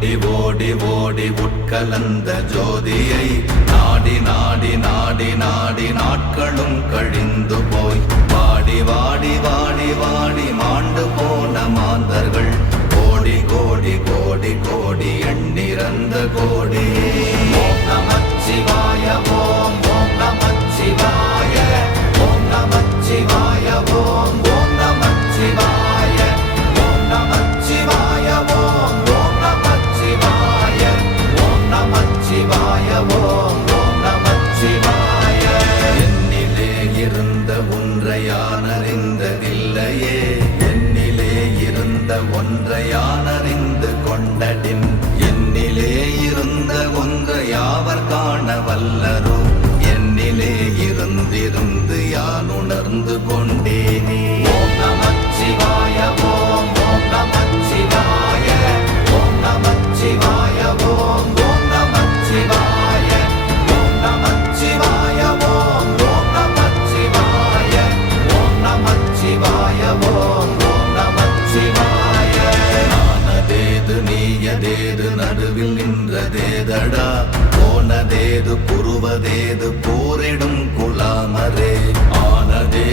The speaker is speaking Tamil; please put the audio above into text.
ஓடி ஓடி ஓடி உட்கலந்த ஜோதியை நாடி நாடி நாடி நாடி நாட்களும் கழிந்து போய் வாடி வாடி வாடி வாடி மாண்டு போன மாந்தர்கள் கோடி கோடி கோடி கோடி எண்ணிறந்த கோடி. ஓம் நமச்சிவாய ஓம் ஓம் நமச்சிவாய ஓம் நமச்சிவாய ஓம் ஓம் நமச்சிவாய ஓம் நமச்சிவாய ஓம் ஓம் நமச்சிவாய ஓம் நமச்சிவாய ஓம் ஓம் நமச்சிவாய. என்னிலே இருந்த ஒன்றை யான் அறிந்ததில்லையே, என்னிலே இருந்த ஒன்றை யான் அறிந்து கொண்டடின், என்னிலே இருந்த ஒன்றை யாவர் காண வல்லரோ, என்னிலே இருந்திருந்து யான் உணர்ந்து கொண்டேனே. ஓம் நமச்சிவாய ஓம் ஓம் நமச்சிவாய ஓம் நமச்சிவாய ஓம் ஓம் நமச்சிவாய ஓம் நமச்சிவாய ஓம் ஓம் நமச்சிவாய ஓம் நமச்சிவாய ஓம் ஓம் நமச்சிவாய. நானதேது நீயதேது நடுவில் நின்றதேதடா, போனதேது புருவதேது போரிடும் குலாமரே, ஆனதே